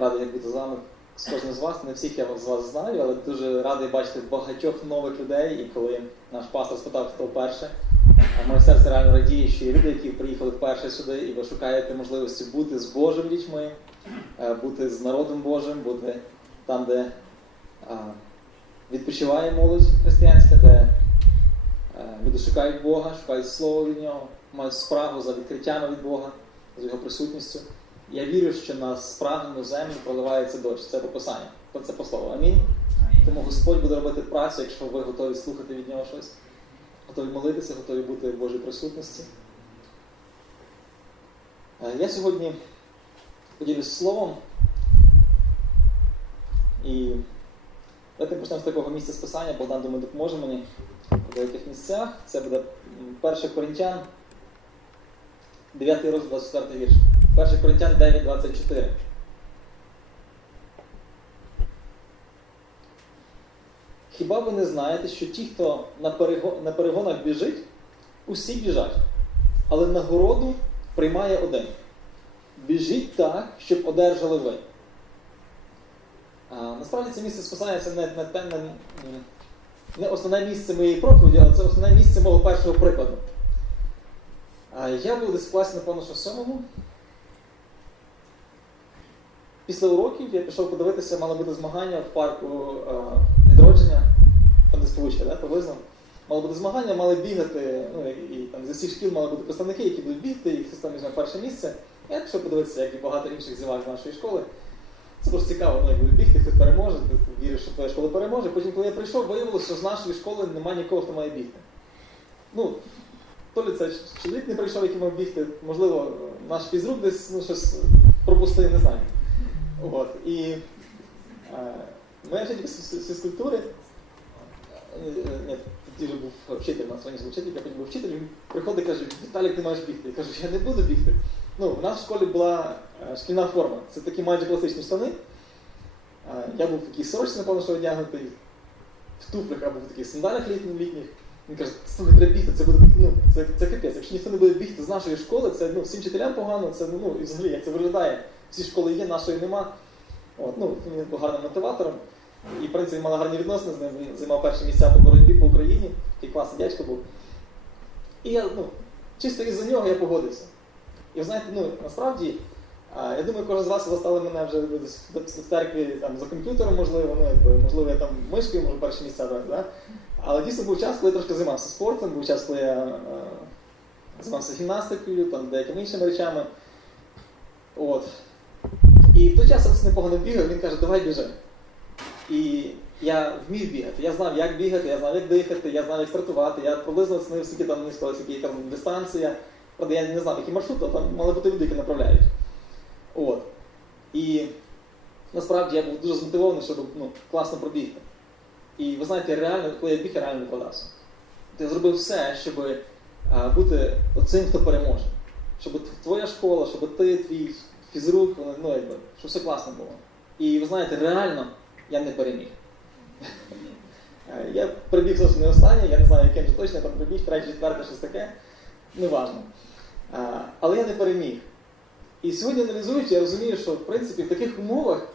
радий як бути з вами з кожним з вас. Не всіх я з вас знаю, але дуже радий бачити багатьох нових людей. І коли наш пастор спитав, хто вперше, а моє серце реально радіє, що є люди, які приїхали вперше сюди, і ви шукаєте можливості бути з Божим дітьми, е, бути з народом Божим, бути там, де відпочиває молодь християнська, де е, люди шукають Бога, шукають Слово від Нього, мають спрагу за відкриттями від Бога, з Його присутністю. Я вірю, що на спрагнену землю проливається дощ. Це по Писанню. Це по слову. Амінь. Тому Господь буде робити працю, якщо ви готові слухати від нього щось, готові молитися, готові бути в Божій присутності. Е, Я сьогодні поділюсь словом. І давайте почнемо з такого місця з писання, Богдан думаю, допоможе мені в деяких місцях. Це буде 1 Коринтян, 9 розділ, 24 вірш. 1 Коринтян 9, 24. Хіба ви не знаєте, що ті, хто на, перегонах біжить, усі біжать, але нагороду приймає один. Біжіть так, щоб одержали ви. А, насправді це місце списання не, не, не, не основне місце моєї проповіді, але це основне місце мого першого прикладу. А, я був десь в класі, напевно, що в сьомому. Після уроків я пішов подивитися, мали бути змагання в парку е, відродження, там де сполучка, да, приблизно. Мали бути змагання, мали бігати, ну і, і там зі всіх шкіл мали бути представники, які будуть бігти, хтось там візьме перше місце. Я пішов подивитися, як і багато інших зівак з нашої школи. Це просто цікаво, ну, як будуть бігти, хтось переможе, ти віриш, що твоя школа переможе. Потім, коли я прийшов, виявилося, що з нашої школи немає нікого, хто має бігти. Ну, то ли це чоловік не прийшов, який мав бігти, можливо, наш фізрук десь ну, щось пропустив, не знаю. От. І е, моя вчителька з фізкультури, ні, тоді вже був вчитель, у нас раніше був а потім був вчитель, він приходить і каже, Віталік, ти маєш бігти. Я кажу, я не буду бігти. Ну, в нас в школі була е, шкільна форма. Це такі майже класичні штани. Е, Я був в такій сорочці, напевно, що одягнутий, в туфлях або в таких сандалях літніх. Він каже, слухай, треба бігти, це буде ну, це, це капець. Якщо ніхто не буде бігти з нашої школи, це ну, всім вчителям погано, це ну, і взагалі як це виглядає. Всі школи є, нашої нема. От, ну, він був гарним мотиватором. І, в принципі, мала гарні відносини з ним. Він займав перші місця по боротьбі по Україні, такий класний дядько був. І я, ну, чисто із-за нього я погодився. І ви знаєте, ну, насправді, я думаю, кожен з вас застали мене вже в церкві там, за комп'ютером, можливо, ну, якби, можливо, я там мишкою можу перші місця брати. Да? Але дійсно був час, коли я трошки займався спортом, був час, коли я займався гімнастикою, там, деякими іншими речами. От. І в той час я непогано бігав, він каже, давай біжи. І я вмів бігати. Я знав, як бігати, я знав, як дихати, я знав, як стартувати. Я приблизно оцінив, скільки там сказав, скільки там дистанція. Правда, я не знав, який маршрут, а там мали бути люди, які направляють. От. І насправді я був дуже змотивований, щоб ну, класно пробігти. І ви знаєте, реально, коли я біг, я реально викладався. Я зробив все, щоб бути оцим, хто переможе. Щоб твоя школа, щоб ти, твій фізрук, вони, ну, якби, щоб все класно було. І ви знаєте, реально я не переміг. Е, Я прибіг зовсім не останній, я не знаю, яким же точно я там прибіг, третє, четверте, щось таке. Неважно. Е, Але я не переміг. І сьогодні аналізуючи, я розумію, що в принципі в таких умовах,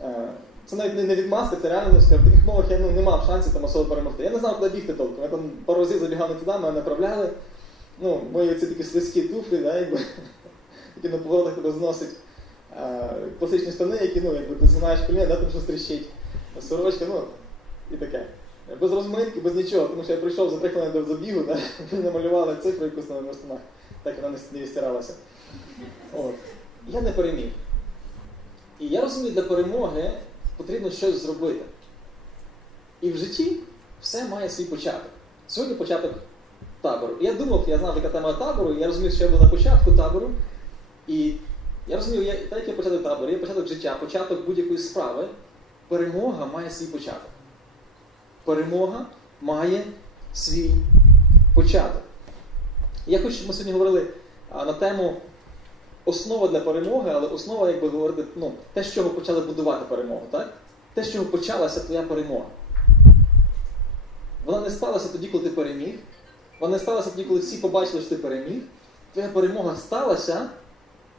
е, це навіть не- відмазка, це реально ну, в таких умовах я ну, не мав шансів там особо перемогти. Я не знав, куди бігти толком. Я там пару разів забігав не туди, мене направляли. Ну, мої ці такі слизькі туфлі, да, якби, які на поворотах тебе зносить. Е, Класичні штани, які, ну, якби ти знаєш коліна, да, там щось тріщить. Сорочка, ну, і таке. Без розминки, без нічого, тому що я прийшов за три до забігу, да, мені намалювали цифру якусь на штанах, так вона не відстиралася. От. Я не переміг. І я розумію, для перемоги потрібно щось зробити. І в житті все має свій початок. Сьогодні початок табору. Я думав, я знав, яка тема табору, і я розумів, що я був на початку табору. І я розумів, я, так як є початок табору, є початок життя, початок будь-якої справи. Перемога має свій початок. Перемога має свій початок. Я хочу, щоб ми сьогодні говорили на тему основа для перемоги, але основа, як би говорити, ну, те, з чого почали будувати перемогу, так? Те, з чого почалася твоя перемога. Вона не сталася тоді, коли ти переміг. Вона не сталася тоді, коли всі побачили, що ти переміг. Твоя перемога сталася,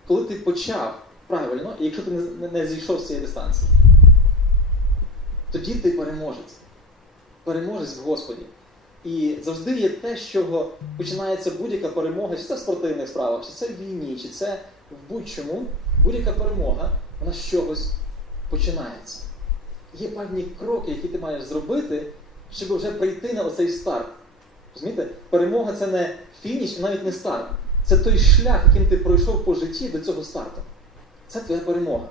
коли ти почав правильно, і якщо ти не, не, зійшов з цієї дистанції, тоді ти переможець. Переможець в Господі. І завжди є те, з чого починається будь-яка перемога, чи це в спортивних справах, чи це в війні, чи це в будь-чому, будь-яка перемога, вона з чогось починається. Є певні кроки, які ти маєш зробити, щоб вже прийти на оцей старт. Розумієте? Перемога це не фініш навіть не старт. Це той шлях, яким ти пройшов по житті до цього старту. Це твоя перемога.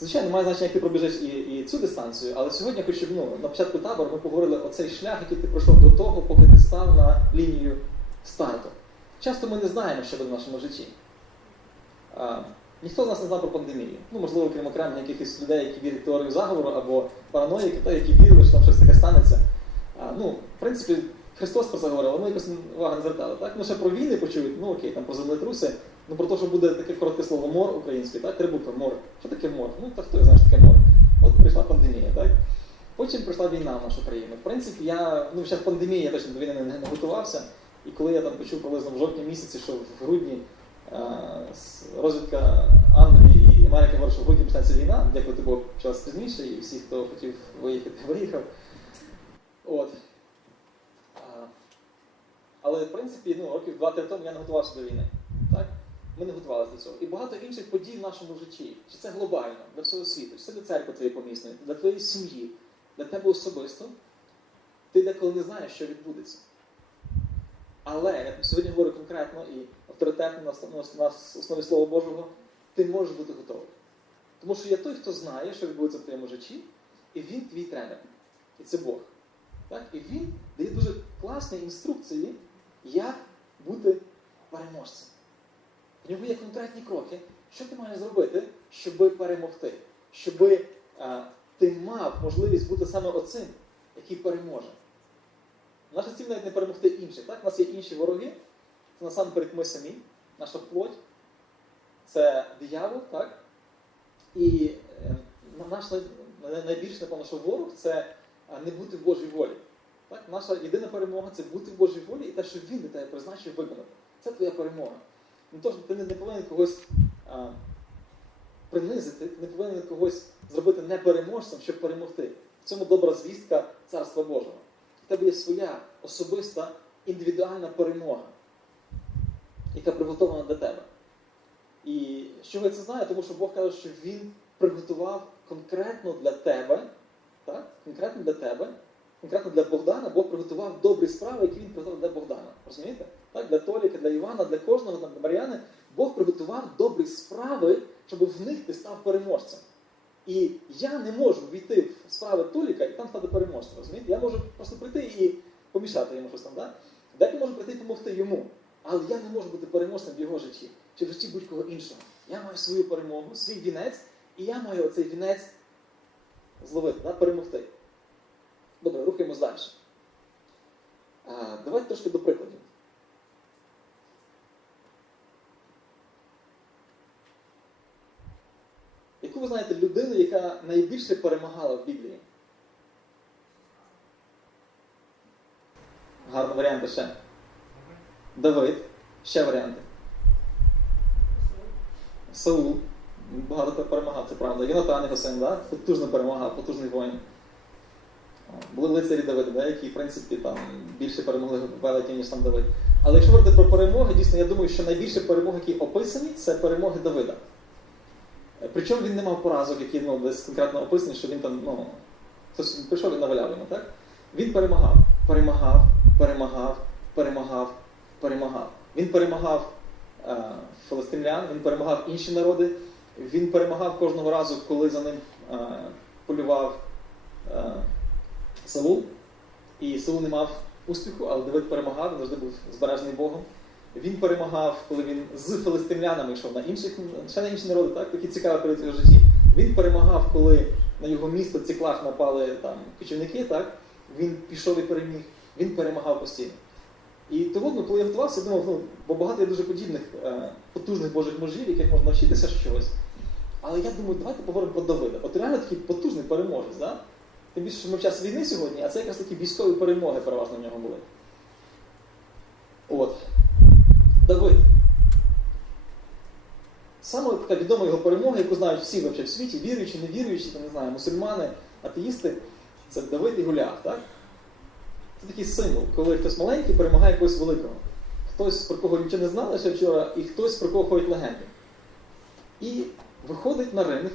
Звичайно, має значення, як ти пробіжиш і, і цю дистанцію, але сьогодні я хочу, ну, на початку табору ми поговорили оцей шлях, який ти пройшов до того, поки ти став на лінію старту. Часто ми не знаємо, що буде в нашому житті. А, ніхто з нас не знав про пандемію. Ну, можливо, крім окремих якихось людей, які вірять теорію заговору або параноїки, які вірили, що там щось таке станеться. А, ну, в принципі, Христос про це говорив, але ми якось уваги не звертали. Так? Ну, ще про війни почують, ну окей, там про землетруси. Ну про те, що буде таке коротке слово мор українське, так? Три букви мор. Що таке мор? Ну, та хто знає, що таке мор? От прийшла пандемія, так? Потім прийшла війна в нашу країну. В принципі, я, ну, ще в пандемії я точно до війни не, не готувався. І коли я там почув приблизно в жовтні місяці, що в грудні е, розвідка Англії і Америки говорить, що в грудні почнеться війна, дякувати Богу, почалась пізніше, і всі, хто хотів виїхати, виїхав. От. Але в принципі, ну, років два-три тому я не готувався до війни. Так? Ми не готувалися до цього. І багато інших подій в нашому житті. Чи це глобально, для всього світу, чи це для церкви твоєї помісної, для твоєї сім'ї, для тебе особисто. Ти деколи не знаєш, що відбудеться. Але я сьогодні говорю конкретно і авторитетно на основі Слова Божого, ти можеш бути готовий. Тому що є той, хто знає, що відбудеться в твоєму житті, і він твій тренер. І це Бог. Так? І він дає дуже класні інструкції, як бути переможцем. В нього є конкретні кроки, що ти маєш зробити, щоб перемогти, щоб е, ти мав можливість бути саме оцим, який переможе. Наша ціль навіть не перемогти інших. Так? У нас є інші вороги, це насамперед ми самі, наша плоть, це диявол, так? І е, наш най- най- найбільший, напевно, що ворог це е, не бути в Божій волі. Так? Наша єдина перемога це бути в Божій волі і те, що він для тебе призначив виконати. Це твоя перемога. Ну тож ти не, не повинен когось а, принизити, ти не повинен когось зробити непереможцем, щоб перемогти. В цьому добра звістка Царства Божого. У тебе є своя особиста індивідуальна перемога, яка приготована для тебе. І чого я це знаю? Тому що Бог каже, що Він приготував конкретно для тебе, так? конкретно для тебе, конкретно для Богдана, Бог приготував добрі справи, які він приготував для Богдана. Розумієте? Так? Для Толіка, для Івана, для кожного, там, для Мар'яни. Бог приготував добрі справи, щоб в них ти став переможцем. І я не можу війти в справи Толіка і там стати переможцем. Розумієте? Я можу просто прийти і помішати йому щось там. Да? Деколи можу прийти і допомогти йому. Але я не можу бути переможцем в його житті чи в житті будь-кого іншого. Я маю свою перемогу, свій вінець, і я маю оцей вінець зловити, да? перемогти. Добре, рухаємось далі. Давайте трошки до прикладів. Яку ви знаєте людину, яка найбільше перемагала в Біблії? Гарні варіанти ще. Давид. Ще варіанти. Саул. Багато перемагав, це правда. Йонатан його син, да? потужно перемагав, потужний воїн. Були лицарі Давида, да, які, в принципі, там більше перемогли великі, ніж сам Давид. Але якщо говорити про перемоги, дійсно, я думаю, що найбільше перемоги, які описані, це перемоги Давида. Причому він не мав поразок, які ну, десь конкретно описані, що він там, ну, хтось прийшов і наваляв йому, так? Він перемагав, перемагав, перемагав, перемагав, перемагав. Він перемагав е, филистимлян, він перемагав інші народи, він перемагав кожного разу, коли за ним е, полював е, Саул. І Саул не мав успіху, але Давид перемагав, він завжди був збережений Богом. Він перемагав, коли він з филистимлянами йшов на інших, ще на інші народи, так, такі цікаві перед його житті. Він перемагав, коли на його місто циклах напали там кочівники, так? Він пішов і переміг, він перемагав постійно. І того, ну, коли я готувався, думав, ну, бо багато є дуже подібних е, потужних божих мужів, яких можна навчитися чогось. Але я думаю, давайте поговоримо про Давида. От реально такий потужний переможець, да? Тим більше, що ми в час війни сьогодні, а це якраз такі військові перемоги переважно в нього були. От. Давид. Саме така відома його перемога, яку знають всі вообще в світі, віруючі, невіруючі, там, не знаю, мусульмани, атеїсти, це Давид і Голіаф, так? Це такий символ, коли хтось маленький перемагає когось великого. Хтось, про кого нічого не знали ще вчора, і хтось, про кого ходять легенди. І виходить на ринг,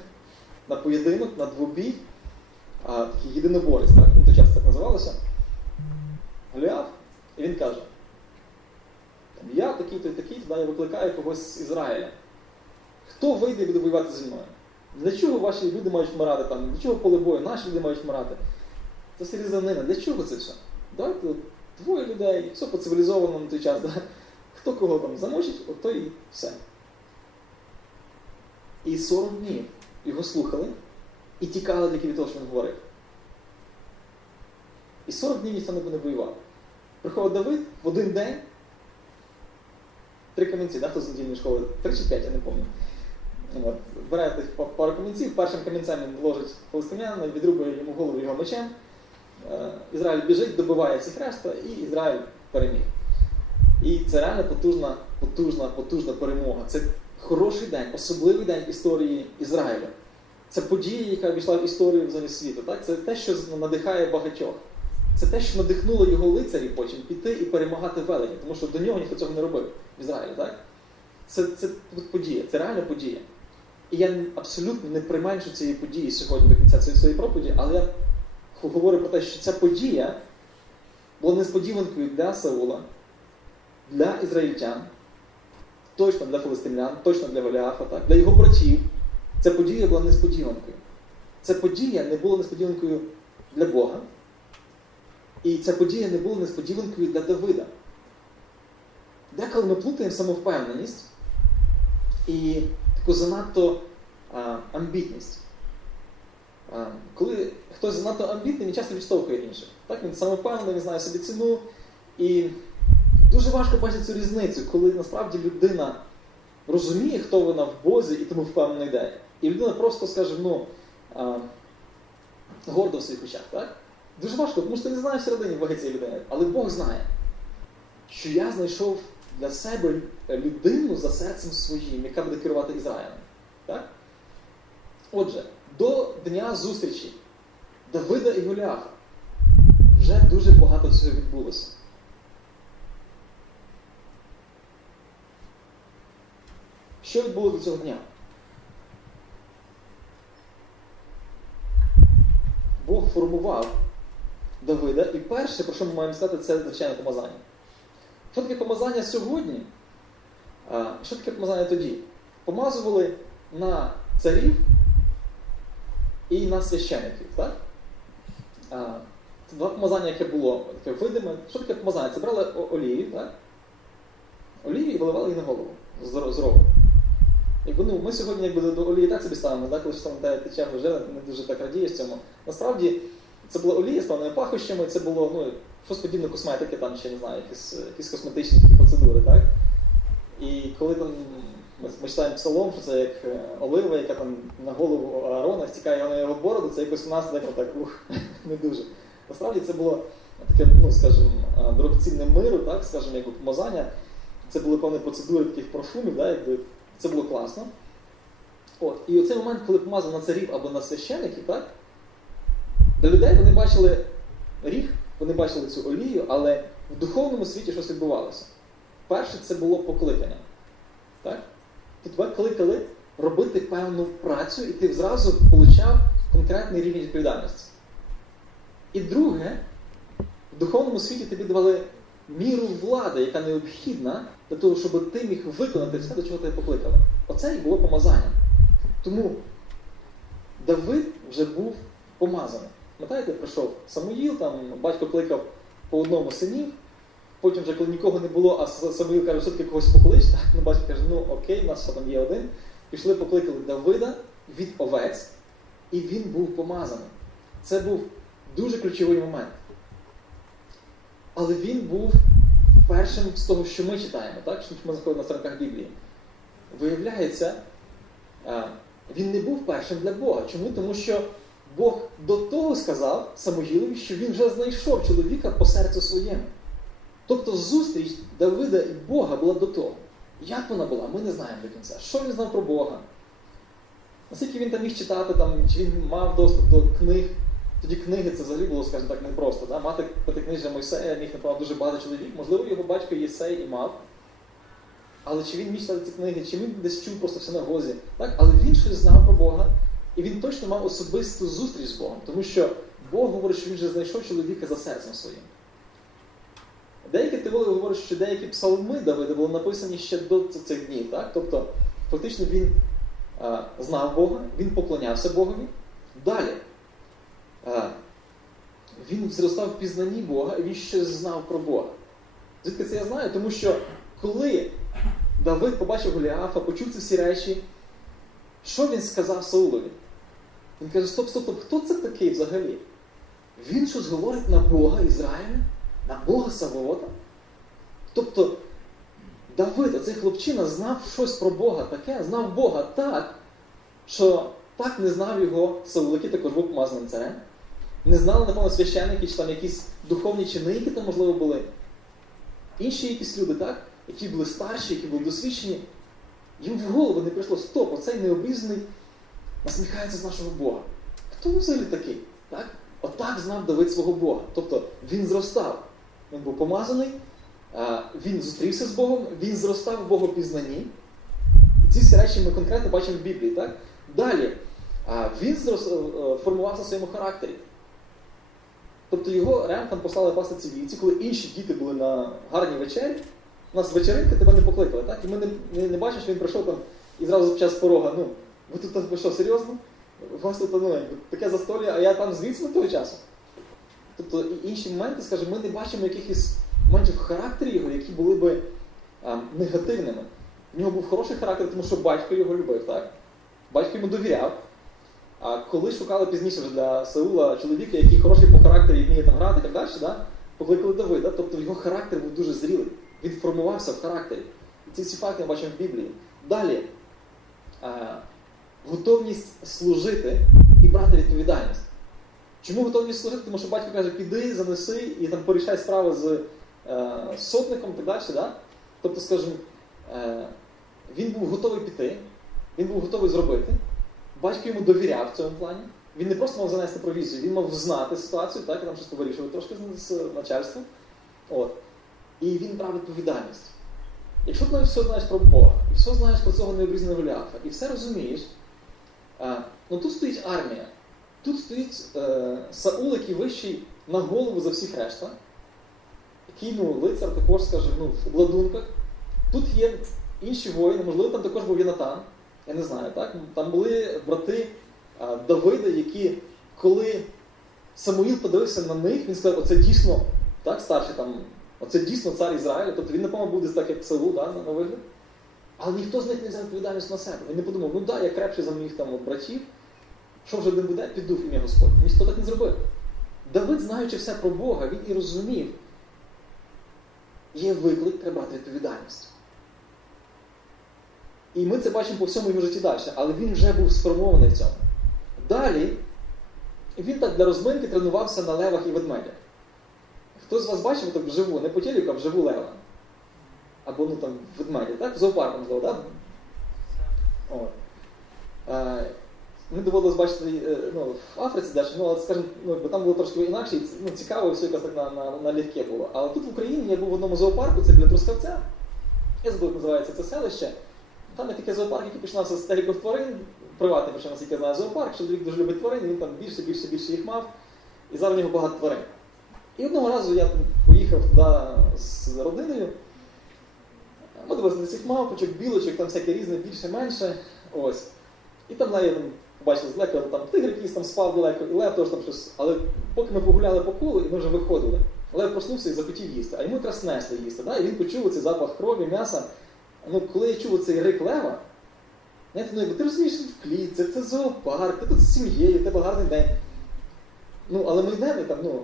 на поєдинок, на двобій, а, такий єдиноборець, так? Ну, то час так називалося. Голіаф, і він каже: Я такий-то і такий, я викликаю когось з Ізраїля. Хто вийде і буде воювати зі мною? Для чого ваші люди мають вмирати там? Для чого поле бою? Наші люди мають вмирати? Це все різанина. Для чого це все? Давайте двоє людей, все по-цивілізованому на той час. Да? Хто кого там замочить, от то і все. І 40 днів його слухали і тікали тільки від того, що він говорив. І 40 днів ніхто не воював. Приходить Давид в один день. Три камінці, да, хто з недільної школи? Три чи п'ять, я не пам'ятаю. Бере тих пару камінців, першим камінцем він ложить филистимляна, відрубує йому голову його мечем. Е, Ізраїль біжить, добиває всіх решта, і Ізраїль переміг. І це реально потужна, потужна, потужна перемога. Це хороший день, особливий день історії Ізраїля. Це подія, яка війшла в історію взагалі світу. Так? Це те, що надихає багатьох. Це те, що надихнуло його лицарів потім піти і перемагати велені, тому що до нього ніхто цього не робив в Ізраїлі. Так? Це, це подія, це реальна подія. І я абсолютно не применшу цієї події сьогодні до кінця цієї своєї проповіді, але я говорю про те, що ця подія була несподіванкою для Саула, для ізраїльтян, точно для филистимлян, точно для Голіафа, так? для його братів. Ця подія була несподіванкою. Ця подія не була несподіванкою для Бога. І ця подія не була несподіванкою для Давида. Деколи ми плутаємо самовпевненість і таку занадто а, амбітність. А, коли хтось занадто амбітний, він часто відштовхує інших. Так? Він самовпевнений, він знає собі ціну. І дуже важко бачити цю різницю, коли насправді людина розуміє, хто вона в Бозі і тому впевнено йде. І людина просто скаже, ну, а, гордо в своїх очах. Так? Дуже важко, тому що ти не знаєш всередині ваги цієї людини. Але Бог знає, що я знайшов для себе людину за серцем своїм, яка буде керувати Ізраїлем. Так? Отже, до дня зустрічі Давида і Голіафа вже дуже багато цього відбулося. Що відбулося до цього дня? Бог формував Давида, і перше, про що ми маємо сказати, це звичайне помазання. Що таке помазання сьогодні? Що таке помазання тоді? Помазували на царів і на священиків. Так? Це два помазання, яке було таке видиме. Що таке помазання? Це брали о- олію, так? олію і виливали її на голову з рогу. Якби, ну, ми сьогодні якби, до олії так собі ставимо, так? коли там те тече вже не дуже так радієш цьому. Насправді це була олія з певними пахощами, це було ну, щось подібне косметики, там ще не знаю, якісь, якісь косметичні процедури. так? І коли там ми, ми читаємо псалом, що це як е, олива, яка там на голову Аарона стікає на його бороду, це якось у нас так, так ух, не дуже. Насправді це було таке, ну, скажімо, дорогоцінне миру, так, скажімо, якби помазання. Це були певні процедури таких парфумів, да, якби, це було класно. От. І оцей момент, коли помазав на царів або на священиків, так, для людей вони бачили ріг, вони бачили цю олію, але в духовному світі щось відбувалося. Перше, це було покликання. Так? Тебе кликали робити певну працю, і ти зразу отримав конкретний рівень відповідальності. І друге, в духовному світі тобі давали міру влади, яка необхідна для того, щоб ти міг виконати все, до чого тебе покликали. Оце і було помазання. Тому Давид вже був помазаний. Пам'ятаєте, прийшов Самуїл, там батько кликав по одному синів, потім вже коли нікого не було, а Самуїл каже, все-таки когось поклич, так? ну, батько каже, ну окей, у нас ще там є один. Пішли, покликали Давида від овець, і він був помазаний. Це був дуже ключовий момент. Але він був першим з того, що ми читаємо, так? що ми знаходимо на сторінках Біблії. Виявляється, він не був першим для Бога. Чому? Тому що Бог до того сказав Самуїлові, що він вже знайшов чоловіка по серцю своєму. Тобто зустріч Давида і Бога була до того. Як вона була, ми не знаємо до кінця. Що він знав про Бога? Наскільки він там міг читати, там, чи він мав доступ до книг. Тоді книги це взагалі було, скажімо так, непросто. Да? Мати п'ятикнижжя Мойсея міг, напевно, дуже багато чоловік. Можливо, його батько Єсей і мав. Але чи він міг читати ці книги, чи він десь чув просто в синагозі. Так? Але він щось знав про Бога, і він точно мав особисту зустріч з Богом, тому що Бог говорить, що він вже знайшов чоловіка за серцем своїм. Деякі теологи говорять, що деякі псалми Давида були написані ще до цих днів. Так? Тобто, фактично він а, знав Бога, він поклонявся Богові. Далі. Він зростав в пізнанні Бога, і він щось знав про Бога. Звідки це я знаю? Тому що коли Давид побачив Голіафа, почув ці всі речі, що він сказав Саулові? Він каже: стоп, стоп, стоп, хто це такий взагалі? Він щось говорить на Бога Ізраїля, на Бога Савоота. Тобто Давид, оцей хлопчина, знав щось про Бога таке, знав Бога так, що так не знав його Саул, який також був помазаним царем. Не знали, напевно, священники, чи там якісь духовні чини, які там, можливо, були. Інші якісь люди, так? які були старші, які були досвідчені. Їм в голову не прийшло, стоп, оцей необрізаний насміхається з нашого Бога. Хто взагалі такий? Так? Отак знав Давид свого Бога. Тобто він зростав. Він був помазаний, він зустрівся з Богом, він зростав в Богопізнанні. І ці всі речі ми конкретно бачимо в Біблії. Так? Далі, він е, е, формувався в своєму характері. Тобто його реально послали пасти ці вівці, коли інші діти були на гарній вечері. У нас вечеринка тебе не покликали, так? І ми не, не, не бачимо, що він прийшов там і зразу час порога. Ну, ви тут ви що, серйозно? У вас тут ну, таке застолля, а я там з віцями того часу. Тобто інші моменти, скажімо, ми не бачимо якихось моментів в характері його, які були би а, негативними. У нього був хороший характер, тому що батько його любив, так? Батько йому довіряв. А коли шукали пізніше для Саула чоловіка, який хороший по характері вміє там грати і так далі, да? покликали Давида, тобто його характер був дуже зрілий. Він формувався в характері. І ці всі факти ми бачимо в Біблії. Далі готовність служити і брати відповідальність. Чому готовність служити? Тому що батько каже, піди, занеси і там порішай справи з е, сотником і так далі. Да? Тобто, скажімо, е, він був готовий піти, він був готовий зробити. Батько йому довіряв в цьому плані. Він не просто мав занести провізію, він мав знати ситуацію, так, і там щось повирішувати трошки з, начальством. От. І він брав відповідальність. Якщо ти навіть все знаєш про Бога, і все знаєш про цього необрізаного Голіафа, і все розумієш, а, ну тут стоїть армія, тут стоїть е, Саул, який вищий на голову за всіх решта, який ну, лицар також, скажімо, ну, в обладунках. Тут є інші воїни, можливо, там також був Єнатан, я не знаю, так? Там були брати Давида, які, коли Самуїл подивився на них, він сказав, оце дійсно, так, старший там. Оце дійсно цар Ізраїля, тобто він, напевно, буде так, як Саул, да, на вигляд. Але ніхто з них не взяв відповідальність на себе. Він не подумав, ну да, я крепший за моїх там братів, що вже не буде, піду в ім'я Господь. Ніхто так не зробив. Давид, знаючи все про Бога, він і розумів, є виклик, треба відповідальність. І ми це бачимо по всьому його житті далі, але він вже був сформований в цьому. Далі він так для розминки тренувався на левах і ведмедях. Хто з вас бачив так вживу, не по телеку, а вживу лева? Або ну там ведмедя, так? В зоопарку можливо, так? От. Е, Мені доводилось бачити е, ну, в Африці далі, ну, але скажімо, ну, бо там було трошки інакше, і, ну, цікаво, все якось так на, на, на легке було. Але тут в Україні я був в одному зоопарку, це біля Трускавця. Я забув, як називається це селище. Там є такий зоопарк, який починався з телеків тварин, приватний, причому, наскільки я знаю, зоопарк, чоловік дуже любить тварин, він там більше, більше, більше їх мав, і зараз в нього багато тварин. І одного разу я там поїхав туди з родиною. Ми дивилися на цих мавпочок, білочок, там всяке різне, більше-менше. Ось. І там я там побачив там тигр якийсь там спав далеко, і Лев теж там щось. Але поки ми погуляли по колу, і ми вже виходили, Лев проснувся і захотів їсти, а йому якраз їсти. Да? І він почув цей запах крові, м'яса. Ну, коли я чув цей рик лева, знаєте, ну, якби ти розумієш, що в клітці, це, зоопарк, ти тут з сім'єю, у тебе гарний день. Ну, але ми йдемо там, ну.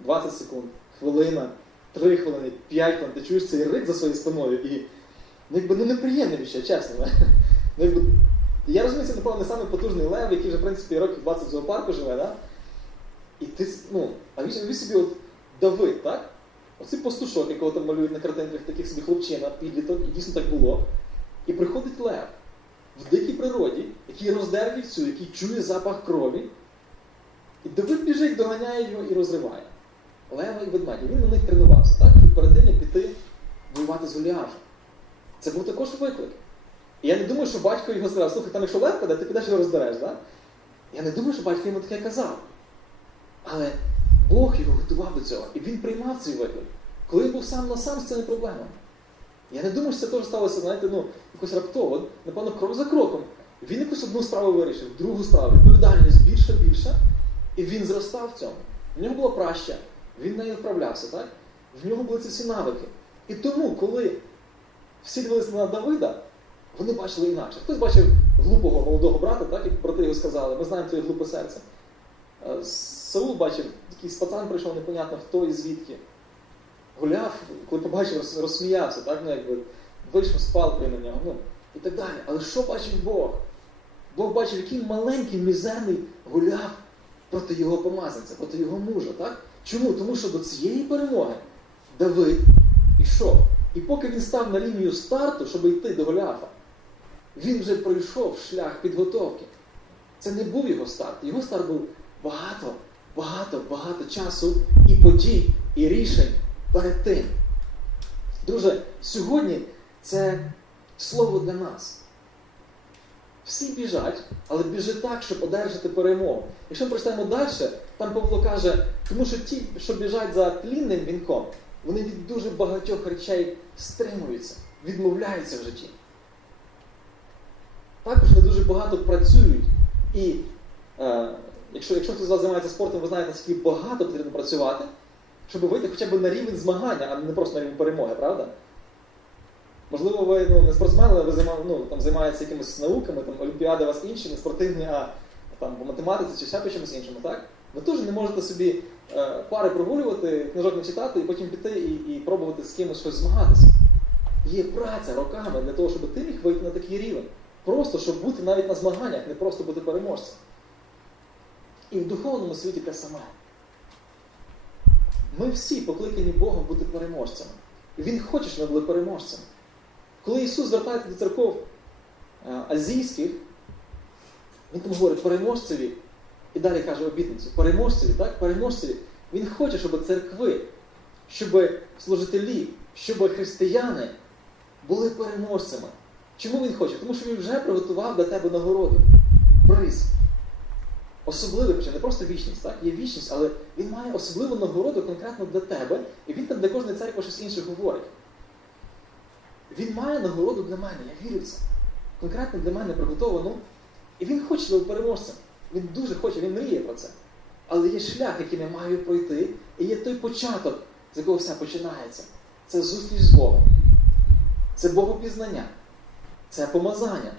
20 секунд, хвилина, 3 хвилини, 5 хвилин, ти чуєш цей рик за своєю спиною і ну, якби, ну, неприємне відчуття, чесно. Ну, якби, я розумію, це, напевно, не самий потужний лев, який вже, в принципі, років 20 в зоопарку живе, да? І ти, ну, а він собі от Давид, так? Оцей пастушок, якого там малюють на картинках таких собі хлопчина, підліток, і дійсно так було. І приходить лев в дикій природі, який роздер вівцю, який чує запах крові. І Давид біжить, доганяє його і розриває. Лева і ведмедя. Він на них тренувався, так? І перед тим, як піти воювати з Голіафом. Це був також виклик. І я не думаю, що батько його сказав, слухай, там якщо лев паде, ти підеш його роздереш, так? Я не думаю, що батько йому таке казав. Але Бог його готував до цього, і він приймав цей виклик. Коли він був сам на сам з цими проблемами. Я не думаю, що це теж сталося, знаєте, ну, якось раптово, напевно, крок за кроком. Він якусь одну справу вирішив, другу справу, відповідальність більше, більше, і він зростав в цьому. В нього була праща, він нею вправлявся, так? В нього були ці всі навики. І тому, коли всі дивилися на Давида, вони бачили інакше. Хтось бачив глупого молодого брата, так, як брати його сказали, ми знаємо твоє глупе серце. Саул бачив, якийсь пацан прийшов, непонятно хто і звідки. Гуляв, коли побачив, розсміявся, так, ну, якби, вийшов з палкою на нього, ну, і так далі. Але що бачив Бог? Бог бачив, який маленький, мізерний гуляв проти його помазанця, проти його мужа. Так? Чому? Тому що до цієї перемоги Давид йшов. І поки він став на лінію старту, щоб йти до Голіафа, він вже пройшов шлях підготовки. Це не був його старт. Його старт був багато, багато, багато часу і подій, і рішень перед тим. Друже, сьогодні це слово для нас. Всі біжать, але біжи так, щоб одержати перемогу. Якщо ми прочитаємо далі, там Павло каже, тому що ті, що біжать за тлінним вінком, вони від дуже багатьох речей стримуються, відмовляються в житті. Також не дуже багато працюють. І е, якщо, якщо хтось з вас займається спортом, ви знаєте, наскільки багато потрібно працювати, щоб вийти хоча б на рівень змагання, а не просто на рівень перемоги, правда? Можливо, ви ну, не спортсмен, але ви займали, ну, там, займаєтеся якимись науками, там, олімпіади у вас інші, не спортивні, а там, по математиці чи ще по чомусь іншому, так? Ви теж не можете собі е, пари прогулювати, книжок не читати і потім піти і, і пробувати з кимось щось змагатися. Є праця роками для того, щоб ти міг вийти на такий рівень. Просто, щоб бути навіть на змаганнях, не просто бути переможцем. І в духовному світі те саме. Ми всі покликані Богом бути переможцями. І Він хоче, щоб ми були переможцями. Коли Ісус звертається до церков е, азійських, Він там говорить переможцеві, і далі каже обітницю, переможцеві, так? Переможцеві. Він хоче, щоб церкви, щоб служителі, щоб християни були переможцями. Чому він хоче? Тому що він вже приготував для тебе нагороду, приз. Особливий причина, не просто вічність, так? Є вічність, але він має особливу нагороду конкретно для тебе, і він там для кожної церкви щось інше говорить. Він має нагороду для мене, я вірю в це. Конкретно для мене приготовану. І він хоче бути переможцем. Він дуже хоче, він мріє про це. Але є шлях, який я маю пройти, і є той початок, з якого все починається. Це зустріч з Богом. Це Богопізнання. Це помазання.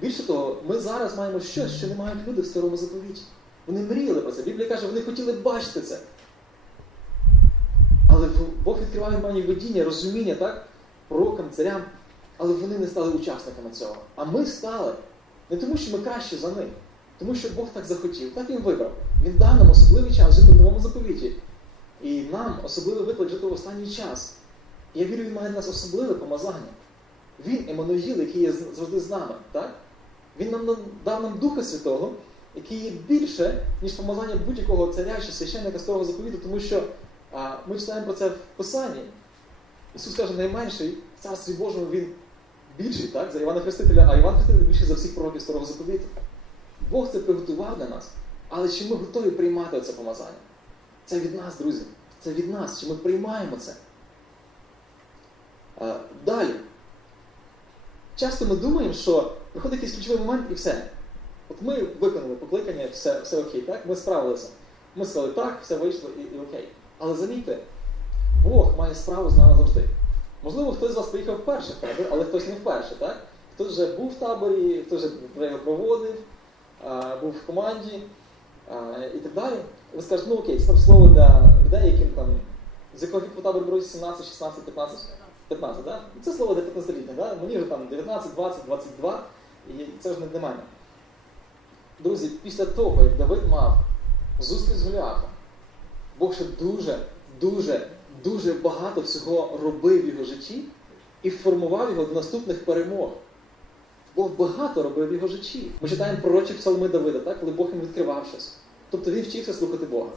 Більше того, ми зараз маємо щось, що не мають люди в старому заповіті. Вони мріяли про це. Біблія каже, вони хотіли бачити це. Але Бог відкриває мені видіння, розуміння, так? пророкам, царям, але вони не стали учасниками цього. А ми стали не тому, що ми краще за них, тому що Бог так захотів, так він вибрав. Він дав нам особливий час жити в новому заповіті. І нам особливий виклик жити в останній час. Я вірю, він має на нас особливе помазання. Він Еммануїл, який є завжди з нами. Так? Він нам дав нам Духа Святого, який є більше, ніж помазання будь-якого царя чи священника старого заповіту, тому що а, ми читаємо про це в Писанні. Ісус каже, найменший в Царстві Божому він більший, так, за Івана Хрестителя, а Іван Хреститель більший за всіх пророків старого заповіту. Бог це приготував для нас. Але чи ми готові приймати це помазання? Це від нас, друзі. Це від нас, чи ми приймаємо це. А, далі. Часто ми думаємо, що приходить якийсь ключовий момент і все. От ми виконали покликання, все, все окей, так? Ми справилися. Ми сказали так, все вийшло і, і окей. Але замітьте, Бог має справу з нами завжди. Можливо, хтось з вас поїхав вперше в табір, але хтось не вперше, так? Хтось вже був в таборі, хтось вже його проводив, а, був в команді а, і так далі. Ви скажете, ну окей, це там слово для людей, яким там з якого віку табор беруть 17, 16, 15, 15, да? Це слово для 15-літніх, да? мені вже там 19, 20, 22, і це ж не для мене. Друзі, після того, як Давид мав зустріч з Голіафом, Бог ще дуже, дуже, дуже багато всього робив в його житті і формував його до наступних перемог. Бог багато робив в його житті. Ми читаємо пророчі псалми Давида, так? коли Бог йому відкривав щось. Тобто він вчився слухати Бога.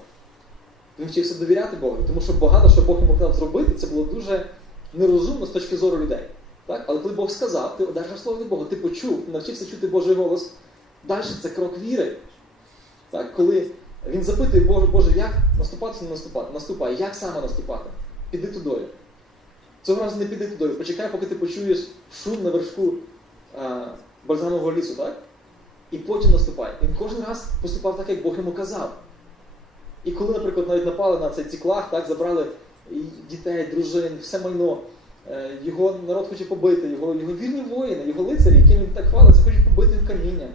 Він вчився довіряти Богу, тому що багато що Бог йому казав зробити, це було дуже нерозумно з точки зору людей. Так? Але коли Бог сказав, ти одержав слово від Бога, ти почув, навчився чути Божий голос. Далі це крок віри. Так? Коли він запитує Боже, Боже, як наступати чи не наступати? Наступай, як саме наступати? Піди тудою. Цього разу не піди тудою. Почекай, поки ти почуєш шум на вершку а, бальзамового лісу, так? І потім наступай. Він кожен раз поступав так, як Бог йому казав. І коли, наприклад, навіть напали на цей ціклах, так, забрали дітей, дружин, все майно, е, його народ хоче побити, його, його вірні воїни, його лицарі, яким він так хвалиться, хочуть побити в каміння.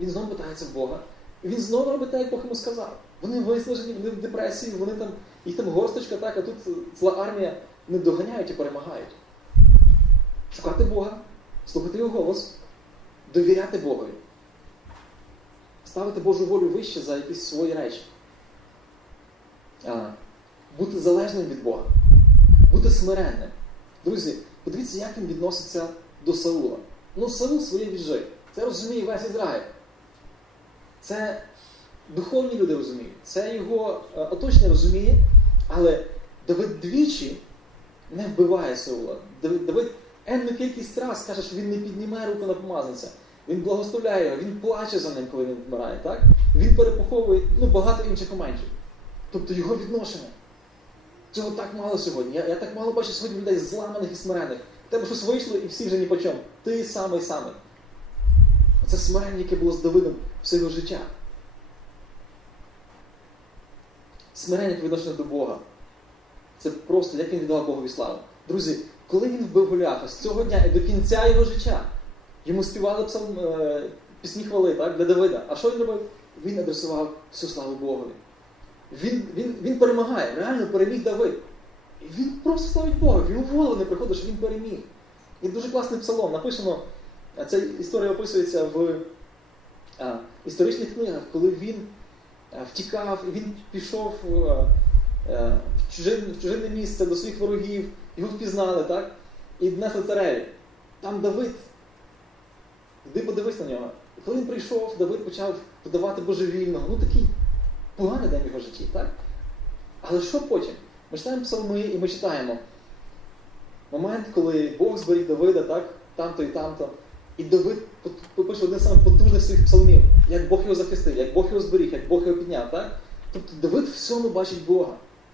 Він знову питається Бога. І він знову робить так, як Бог йому сказав. Вони виснажені, вони в депресії, вони там, їх там горсточка, так, а тут зла армія не доганяють і перемагають. Шукати Бога, слухати його голос, довіряти Богові, ставити Божу волю вище за якісь свої речі. А, бути залежним від Бога, бути смиренним. Друзі, подивіться, як він відноситься до Саула. Ну, Саул своє віжи. Це розуміє весь Ізраїль. Це духовні люди розуміють, це його е, оточення розуміє, але Давид двічі не вбиває Саула. Давид, енну кількість раз каже, що він не піднімає руку на помазанця. Він благословляє його, він плаче за ним, коли він вмирає. Так? Він перепоховує ну, багато інших моментів. Тобто його відношення. Цього так мало сьогодні. Я, я так мало бачу сьогодні людей зламаних і смирених. Тебе щось вийшло і всі вже ні по чому. Ти самий самий. Це смирення, яке було з Давидом все його життя. Смирення по відношенню до Бога. Це просто як він віддав Богові славу. Друзі, коли він вбив Голіафа, з цього дня і до кінця його життя йому співали псалм, е, пісні хвали так, для Давида. А що він робив? Він адресував всю славу Богові. Він, він, він перемагає, реально переміг Давид. І він просто славить Бога, йому в не приходить, що він переміг. І дуже класний псалом. Написано, ця історія описується в а, історичних книгах, коли він втікав, він пішов а, а, в, чужин, в чужинне місце до своїх ворогів, його впізнали, так? І внесли цареві. Там Давид. Іди подивись на нього. Коли він прийшов, Давид почав подавати божевільного. Ну такий поганий день в його житті, так? Але що потім? Ми читаємо псалми і ми читаємо момент, коли Бог зберіг Давида, так, там-то і там-то. І Давид пише один з потужних своїх псалмів, як Бог його захистив, як Бог його зберіг, як Бог його підняв. так? Тобто Давид всьому бачить Бога.